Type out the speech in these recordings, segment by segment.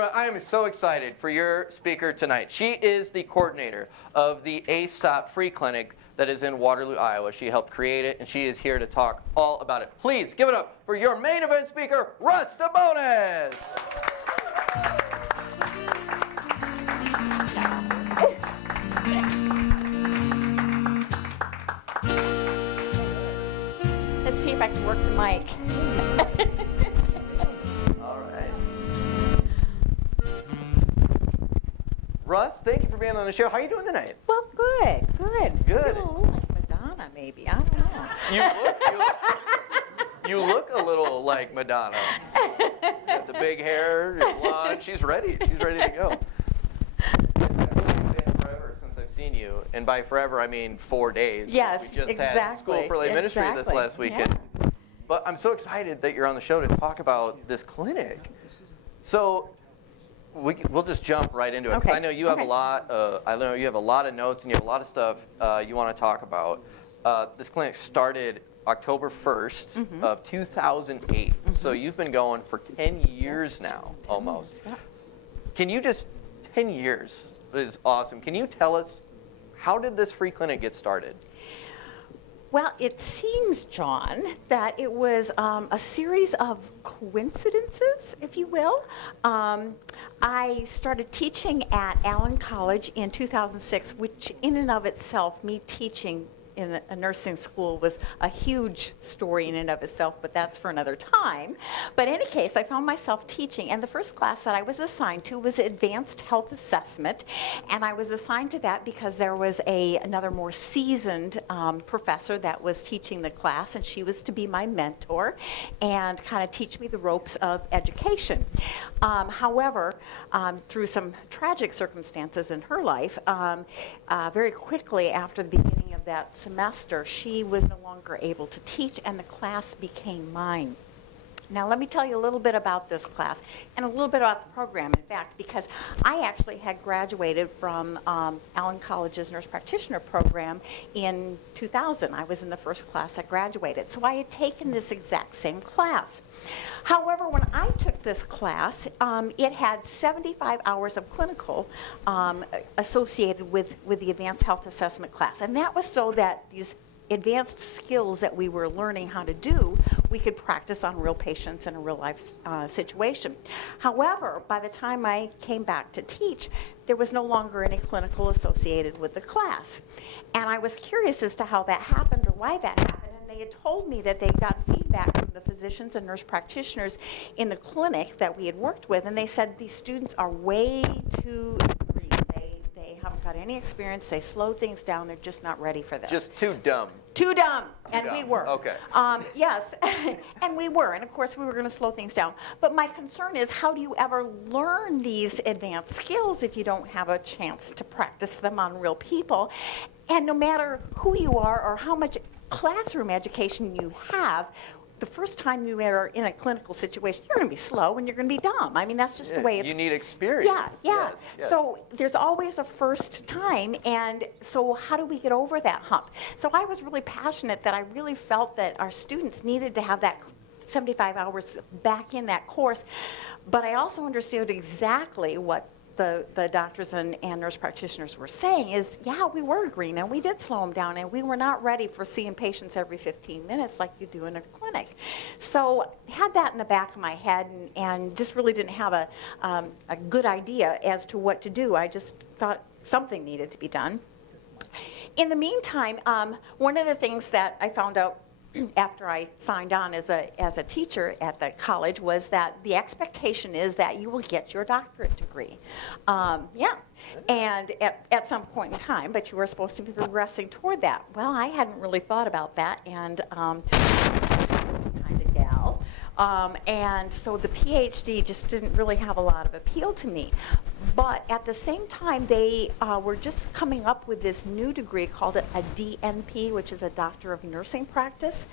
I am so excited for your speaker tonight. She is the coordinator of the ASOP Free Clinic that is in Waterloo, Iowa. She helped create it, and she is here to talk all about it. Please give it up for your main event speaker, Rus DeBonis. Let's see if I can work the mic. All right. Rus, thank you for being on the show. How are you doing tonight? Well, good. Good. I feel a little like Madonna, maybe. I don't know. You look a little like Madonna. Got the big hair, you're blonde. She's ready. She's ready to go. I've been forever since I've seen you, and by forever I mean 4 days. Yes, we just exactly. had School for Lay Ministry this last weekend. Yeah. But I'm so excited that you're on the show to talk about this clinic. So we'll just jump right into it, because I know you have a lot. I know you have a lot of notes and you have a lot of stuff you want to talk about. This clinic started October 1st of 2008. So you've been going for 10 years now, almost. Can you just 10 years is awesome. Can you tell us, how did this free clinic get started? Well, it seems, John, that it was a series of coincidences, if you will. I started teaching at Allen College in 2006, which in and of itself, me teaching in a nursing school was a huge story in and of itself, but that's for another time. But in any case, I found myself teaching, and the first class that I was assigned to was Advanced Health Assessment, and I was assigned to that because there was another more seasoned professor that was teaching the class, and she was to be my mentor and kind of teach me the ropes of education. However, through some tragic circumstances in her life, very quickly after the beginning of that semester, she was no longer able to teach, and the class became mine. Now, let me tell you a little bit about this class and a little bit about the program, in fact, because I actually had graduated from Allen College's nurse practitioner program in 2000. I was in the first class that graduated, so I had taken this exact same class. However, when I took this class, it had 75 hours of clinical associated with the advanced health assessment class, and that was so that these advanced skills that we were learning how to do, we could practice on real patients in a real life situation. However, by the time I came back to teach, there was no longer any clinical associated with the class. And I was curious as to how that happened or why that happened. And they had told me that they'd gotten feedback from the physicians and nurse practitioners in the clinic that we had worked with, and they said these students are way too green. They haven't got any experience. They slow things down. They're just not ready for this. Just too dumb. Too dumb. And we were. Okay. Yes, and we were. And of course, we were going to slow things down. But my concern is, how do you ever learn these advanced skills if you don't have a chance to practice them on real people? And no matter who you are or how much classroom education you have, the first time you are in a clinical situation, you're going to be slow and you're going to be dumb. I mean, that's just the way it's... You need experience. Yeah. Yes. So there's always a first time, and so how do we get over that hump? So I was really passionate that I really felt that our students needed to have that 75 hours back in that course, but I also understood exactly what the doctors and nurse practitioners were saying is, yeah, we were green and we did slow them down, and we were not ready for seeing patients every 15 minutes like you do in a clinic. So had that in the back of my head, and just really didn't have a good idea as to what to do. I just thought something needed to be done. In the meantime, one of the things that I found out after I signed on as a teacher at the college was that the expectation is that you will get your doctorate degree. And at some point in time, but you were supposed to be progressing toward that. Well, I hadn't really thought about that, and kind of gal. And so the PhD just didn't really have a lot of appeal to me. But at the same time, they were just coming up with this new degree called a DNP, which is a Doctor of Nursing Practice.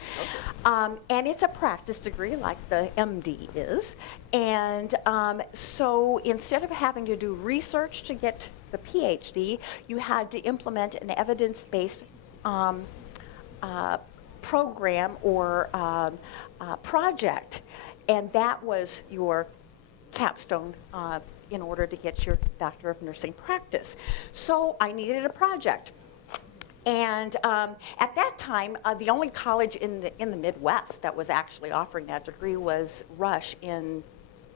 Okay. And it's a practice degree like the MD is. And so instead of having to do research to get the PhD, you had to implement an evidence-based program or project. And that was your capstone in order to get your Doctor of Nursing practice. So I needed a project. And at that time, the only college in the Midwest that was actually offering that degree was Rush in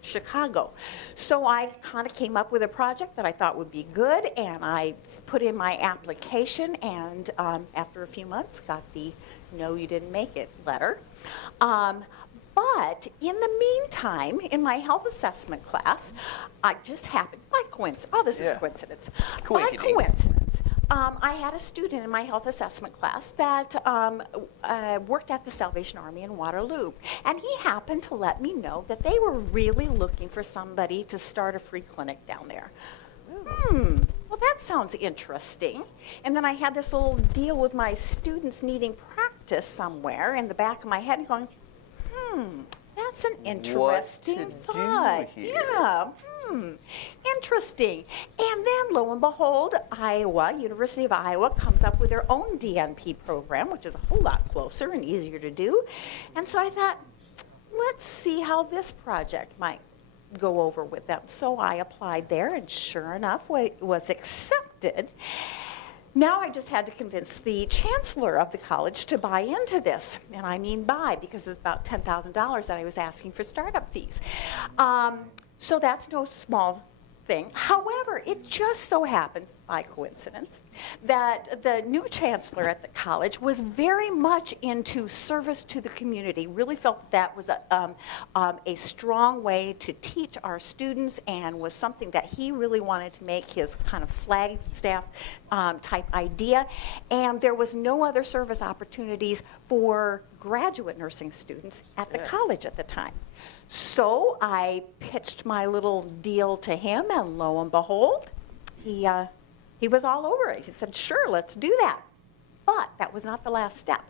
Chicago. So I kind of came up with a project that I thought would be good, and I put in my application, and after a few months got the "no, you didn't make it" letter. But in the meantime, in my health assessment class, I just happened, by coincidence, oh, this is coincidence. By coincidence, I had a student in my health assessment class that worked at the Salvation Army in Waterloo. And he happened to let me know that they were really looking for somebody to start a free clinic down there. Well, that sounds interesting. And then I had this little deal with my students needing practice somewhere in the back of my head going, that's an interesting thought. Yeah, interesting. And then, lo and behold, University of Iowa comes up with their own DNP program, which is a whole lot closer and easier to do. And so I thought, let's see how this project might go over with them. So I applied there, and sure enough, was accepted. Now I just had to convince the chancellor of the college to buy into this. And I mean buy, because it's about $10,000 that I was asking for startup fees. So that's no small thing. However, it just so happens, by coincidence, that the new chancellor at the college was very much into service to the community, really felt that was a strong way to teach our students, and was something that he really wanted to make his kind of Flagstaff type idea. And there was no other service opportunities for graduate nursing students at the college at the time. So I pitched my little deal to him, and lo and behold, he was all over it. He said, sure, let's do that. But that was not the last step,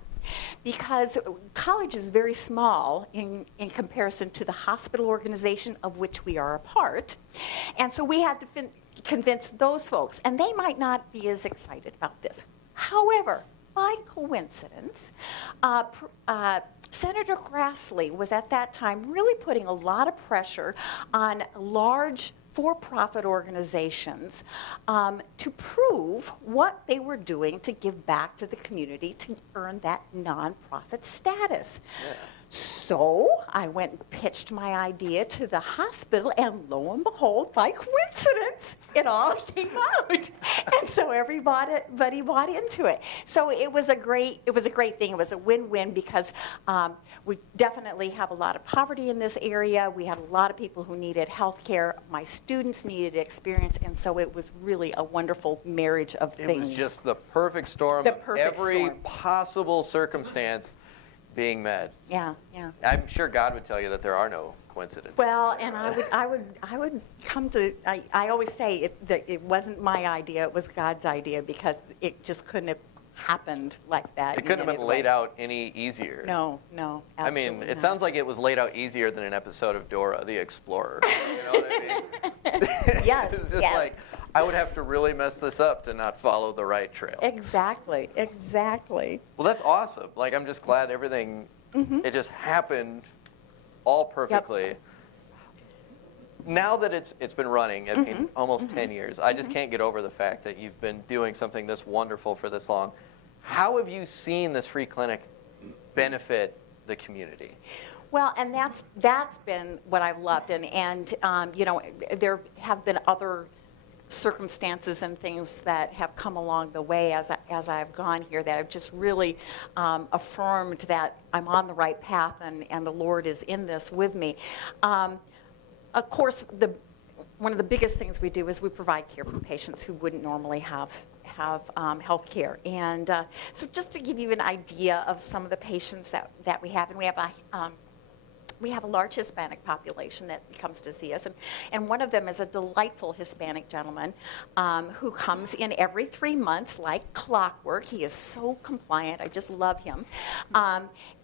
because college is very small in comparison to the hospital organization of which we are a part. And so we had to convince those folks, and they might not be as excited about this. However, by coincidence, Senator Grassley was at that time really putting a lot of pressure on large for-profit organizations to prove what they were doing to give back to the community to earn that nonprofit status. So I went and pitched my idea to the hospital, and lo and behold, by coincidence, it all came out. And so everybody bought into it. So it was a great thing. It was a win-win, because we definitely have a lot of poverty in this area. We had a lot of people who needed health care. My students needed experience, and so it was really a wonderful marriage of things. It was just the perfect storm of every possible circumstance being met. Yeah. I'm sure God would tell you that there are no coincidences. Well, and I would come to, I always say that it wasn't my idea, it was God's idea, because it just couldn't have happened like that. It couldn't have been laid out any easier. No, I mean, it sounds like it was laid out easier than an episode of Dora the Explorer. You know what I mean? Yes. It's just like, I would have to really mess this up to not follow the right trail. Exactly. Well, that's awesome. Like, I'm just glad everything, it just happened all perfectly. Yep. Now that it's been running, I mean, almost 10 years, I just can't get over the fact that you've been doing something this wonderful for this long. How have you seen this free clinic benefit the community? Well, and that's been what I've loved, and you know, there have been other circumstances and things that have come along the way as I've gone here that have just really affirmed that I'm on the right path, and the Lord is in this with me. Of course, one of the biggest things we do is we provide care for patients who wouldn't normally have health care. And so just to give you an idea of some of the patients that we have, and we have a large Hispanic population that comes to see us, and one of them is a delightful Hispanic gentleman who comes in every 3 months like clockwork. He is so compliant. I just love him.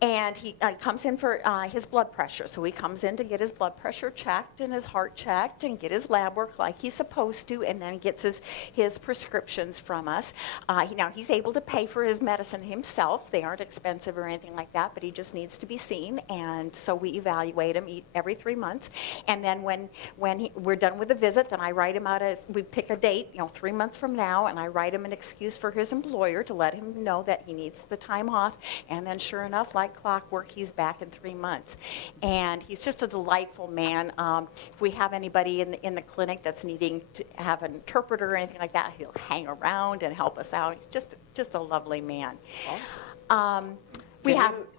And he comes in for his blood pressure. So he comes in to get his blood pressure checked and his heart checked and get his lab work like he's supposed to, and then gets his prescriptions from us. Now he's able to pay for his medicine himself. They aren't expensive or anything like that, but he just needs to be seen. And so we evaluate him every 3 months. And then when we're done with the visit, then I write him out we pick a date, 3 months from now, and I write him an excuse for his employer to let him know that he needs the time off. And then sure enough, like clockwork, he's back in 3 months. And he's just a delightful man. If we have anybody in the clinic that's needing to have an interpreter or anything like that, he'll hang around and help us out. He's just a lovely man. Awesome.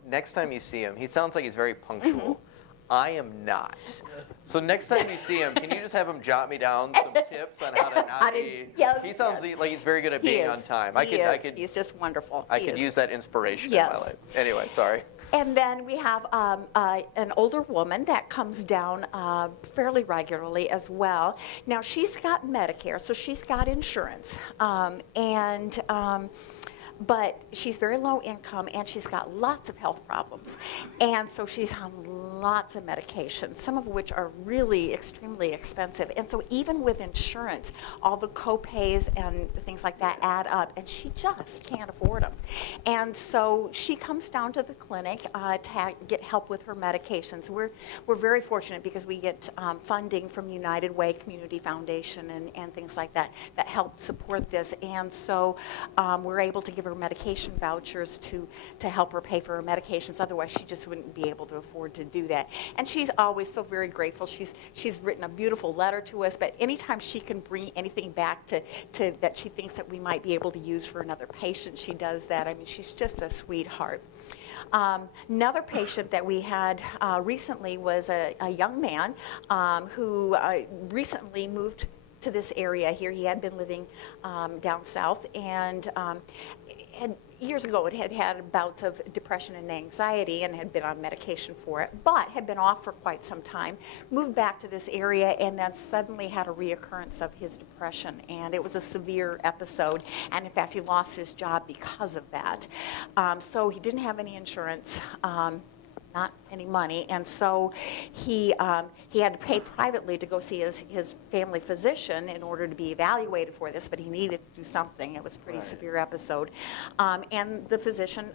Next time you see him, he sounds like he's very punctual. I am not. So next time you see him, can you just have him jot me down some tips on how to not be? Yes, he sounds like he's very good at being on time. He's just wonderful. I could use that inspiration in my life. Anyway, sorry. And then we have an older woman that comes down fairly regularly as well. Now, she's got Medicare, so she's got insurance. But she's very low income, and she's got lots of health problems. And so she's on lots of medications, some of which are really extremely expensive. And so even with insurance, all the co-pays and things like that add up, and she just can't afford them. And so she comes down to the clinic to get help with her medications. We're very fortunate because we get funding from United Way Community Foundation and things like that that help support this. And so we're able to give her medication vouchers to help her pay for her medications. Otherwise, she just wouldn't be able to afford to do that. And she's always so very grateful. She's written a beautiful letter to us, but anytime she can bring anything back to that she thinks that we might be able to use for another patient, she does that. I mean, she's just a sweetheart. Another patient that we had recently was a young man who recently moved to this area here. He had been living down south, and years ago had bouts of depression and anxiety and had been on medication for it, but had been off for quite some time, moved back to this area, and then suddenly had a reoccurrence of his depression, and it was a severe episode, and in fact he lost his job because of that. So he didn't have any insurance, not any money, and so he had to pay privately to go see his family physician in order to be evaluated for this, but he needed to do something. It was a pretty severe episode. And the physician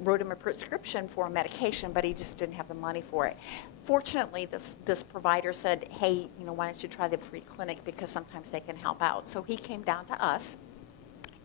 wrote him a prescription for a medication, but he just didn't have the money for it. Fortunately, this provider said, hey, why don't you try the free clinic, because sometimes they can help out. So he came down to us,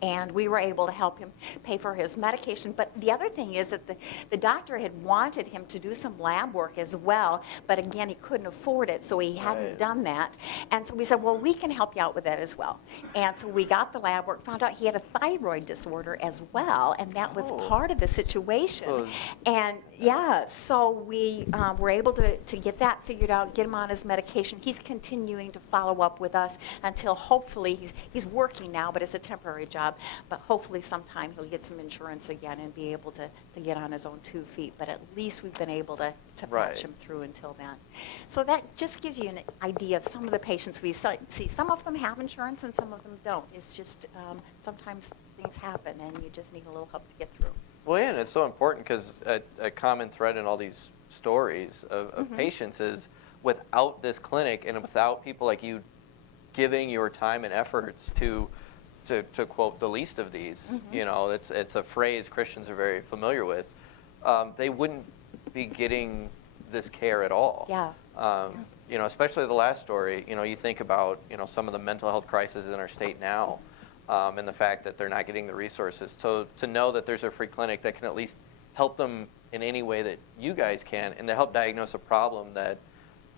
and we were able to help him pay for his medication. But the other thing is that the doctor had wanted him to do some lab work as well, but again, he couldn't afford it, so he hadn't done that. And so we said, well, we can help you out with that as well. And so we got the lab work, found out he had a thyroid disorder as well, and that was part of the situation. And yeah, so we were able to get that figured out, get him on his medication. He's continuing to follow up with us until hopefully he's working now, but it's a temporary job. But hopefully sometime he'll get some insurance again and be able to get on his own 2 feet. But at least we've been able to patch him through until then. So that just gives you an idea of some of the patients we see. Some of them have insurance and some of them don't. It's just sometimes things happen and you just need a little help to get through. Well, yeah, and it's so important because a common thread in all these stories of patients is without this clinic and without people like you giving your time and efforts to quote the least of these, it's a phrase Christians are very familiar with, they wouldn't be getting this care at all. Especially the last story, you think about, some of the mental health crises in our state now, and the fact that they're not getting the resources. So to know that there's a free clinic that can at least help them in any way that you guys can, and to help diagnose a problem that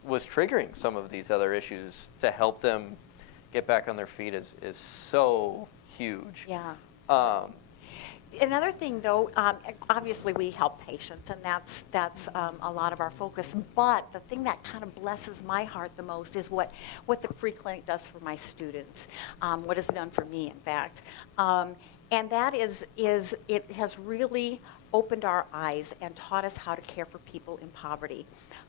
was triggering some of these other issues, to help them get back on their feet is so huge. Another thing, though, obviously we help patients, and that's a lot of our focus. But the thing that kind of blesses my heart the most is what the free clinic does for my students, what it's done for me, in fact. And that is it has really opened our eyes and taught us how to care for people in poverty.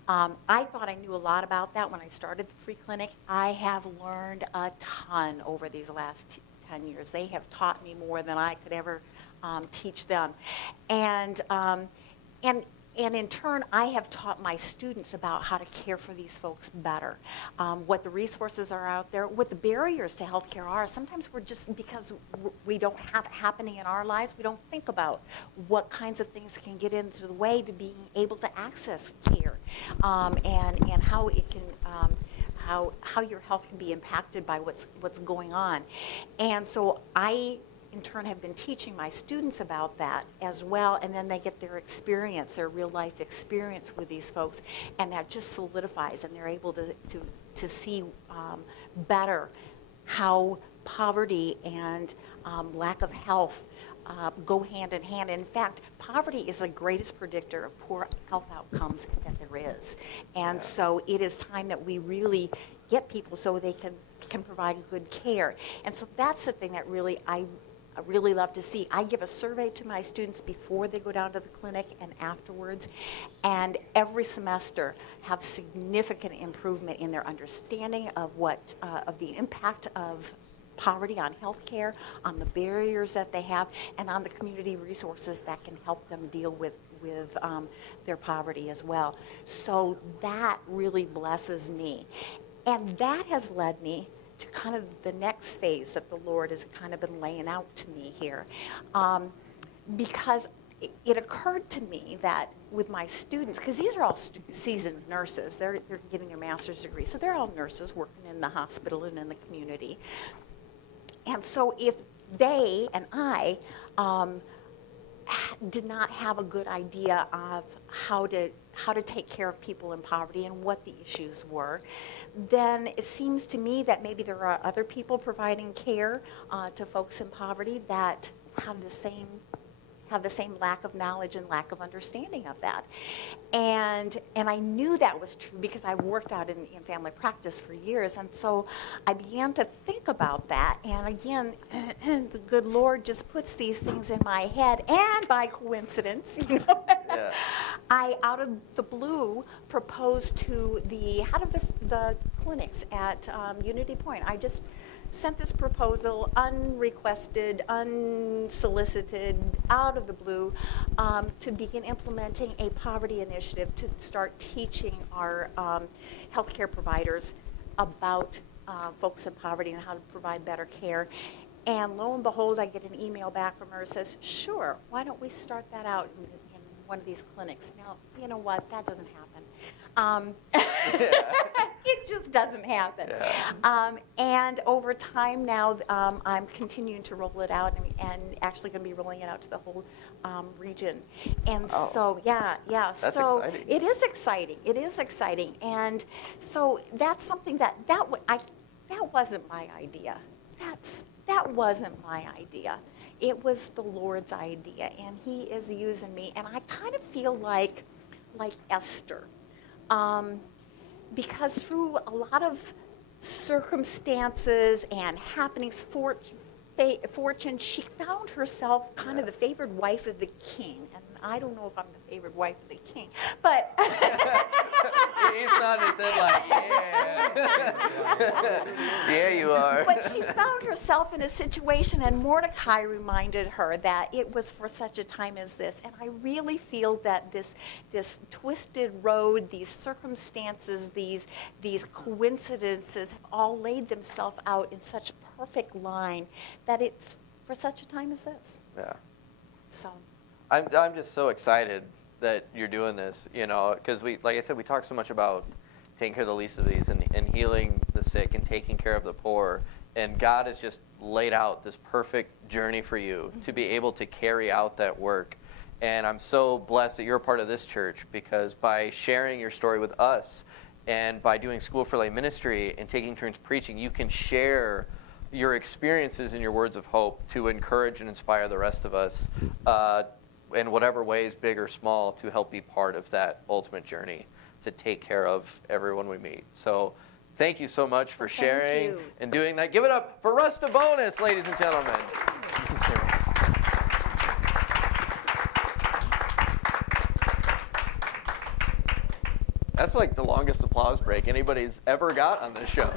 I thought I knew a lot about that when I started the free clinic. I have learned a ton over these last 10 years. They have taught me more than I could ever teach them. And And in turn, I have taught my students about how to care for these folks better, what the resources are out there, what the barriers to healthcare are. Sometimes we're just, because we don't have it happening in our lives, we don't think about what kinds of things can get into the way to being able to access care, and how it can, how your health can be impacted by what's going on. And so I, in turn, have been teaching my students about that as well, and then they get their experience, their real life experience with these folks, and that just solidifies, and they're able to see better how poverty and lack of health go hand in hand. In fact, poverty is the greatest predictor of poor health outcomes that there is. And so it is time that we really get people so they can provide good care. And so that's the thing that really I really love to see. I give a survey to my students before they go down to the clinic and afterwards, and every semester have significant improvement in their understanding of of the impact of poverty on healthcare, on the barriers that they have, and on the community resources that can help them deal with their poverty as well. So that really blesses me. And that has led me to kind of the next phase that the Lord has kind of been laying out to me here. Because it occurred to me that with my students, because these are all seasoned nurses, they're getting their master's degree, so they're all nurses working in the hospital and in the community. And so if they and I did not have a good idea of how to take care of people in poverty and what the issues were, then it seems to me that maybe there are other people providing care to folks in poverty that have the same lack of knowledge and lack of understanding of that. And I knew that was true because I worked out in family practice for years, and so I began to think about that. And again, the good Lord just puts these things in my head, and by coincidence, Yeah. I, out of the blue, proposed to the head of the clinics at Unity Point. I just sent this proposal unrequested, unsolicited, out of the blue, to begin implementing a poverty initiative to start teaching our healthcare providers about folks in poverty and how to provide better care. And lo and behold, I get an email back from her that says, sure, why don't we start that out in one of these clinics? Now, you know what, that doesn't happen. It just doesn't happen. Yeah. And over time now, I'm continuing to roll it out and actually going to be rolling it out to the whole region. And so, That's so exciting. it is exciting. It is exciting. And so that's something that wasn't my idea. That wasn't my idea. It was the Lord's idea, and He is using me. And I kind of feel like Esther. Because through a lot of circumstances and happenings, fortune, she found herself kind of the favored wife of the king. And I don't know if I'm the favored wife of the king, but... He's nodding his head like, yeah. Yeah, you are. But she found herself in a situation, and Mordecai reminded her that it was for such a time as this. And I really feel that this twisted road, these circumstances, these coincidences have all laid themselves out in such perfect line that it's for such a time as this. Yeah. So. I'm just so excited that you're doing this, because like I said, we talk so much about taking care of the least of these and healing the sick and taking care of the poor. And God has just laid out this perfect journey for you to be able to carry out that work. And I'm so blessed that you're a part of this church, because by sharing your story with us and by doing School for Lay Ministry and taking turns preaching, you can share your experiences and your words of hope to encourage and inspire the rest of us in whatever ways, big or small, to help be part of that ultimate journey to take care of everyone we meet. So thank you so much for sharing and doing that. Give it up for Rus DeBonis, ladies and gentlemen. That's like the longest applause break anybody's ever got on this show.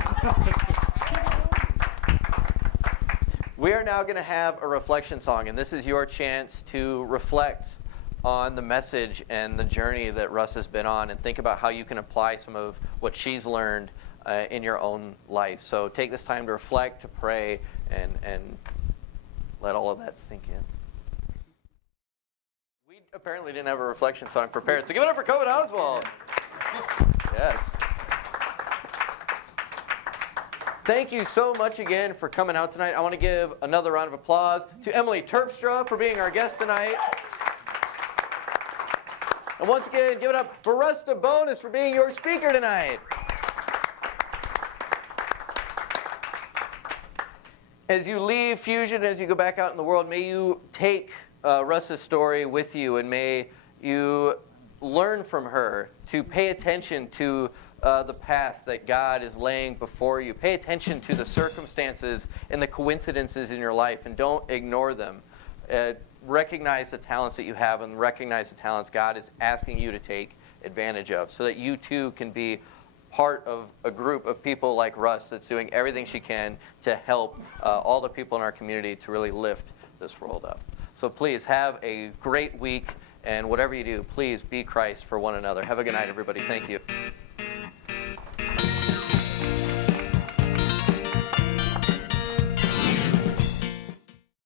We are now going to have a reflection song, and this is your chance to reflect on the message and the journey that Russ has been on, and think about how you can apply some of what she's learned in your own life. So take this time to reflect, to pray, and let all of that sink in. We apparently didn't have a reflection song prepared, so give it up for Coven Oswald. Yes. Thank you so much again for coming out tonight. I want to give another round of applause to Emily Terpstra for being our guest tonight. And once again, give it up for Rus DeBonis for being your speaker tonight. As you leave Fusion, as you go back out in the world, may you take Russ's story with you, and may you learn from her to pay attention to the path that God is laying before you. Pay attention to the circumstances and the coincidences in your life, and don't ignore them. Recognize the talents that you have, and recognize the talents God is asking you to take advantage of, so that you too can be part of a group of people like Russ that's doing everything she can to help all the people in our community to really lift this world up. So please have a great week, and whatever you do, please be Christ for one another. Have a good night, everybody. Thank you.